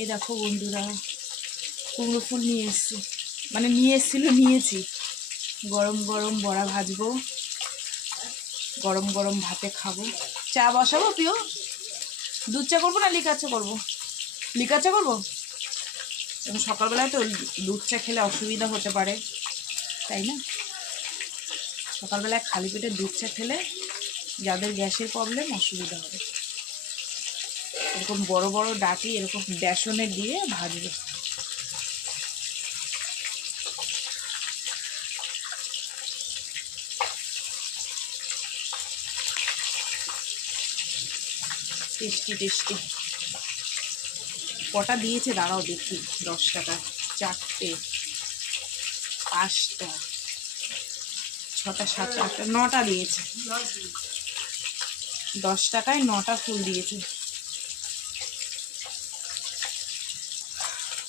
এই দেখো বন্ধুরা, কুমড়ো ফুল নিয়ে এসছি, মানে নিয়ে এসেছিল, নিয়েছি। গরম গরম বড়া ভাজবো, গরম গরম ভাতে খাবো। চা বসাবো প্রিয়? দুধ চা করবো না লিকার চা করবো? লিকার চা করবো। এবং সকালবেলায় তো দুধ চা খেলে অসুবিধা হতে পারে, তাই না? সকালবেলায় খালি পেটে দুধ চা খেলে যাদের গ্যাসের প্রবলেম অসুবিধা হবে। এরকম বড় বড় ডাটি এরকম বেসনে দিয়ে ভাজবে। Tasty tasty. কটা দিয়েছে দাঁড়াও দেখি। 10 টাকা 4টে, 5টা, 6টা, 7টা, 8টা, 9টা দিয়েছে। 10 টাকায় 9টা ফুল দিয়েছে।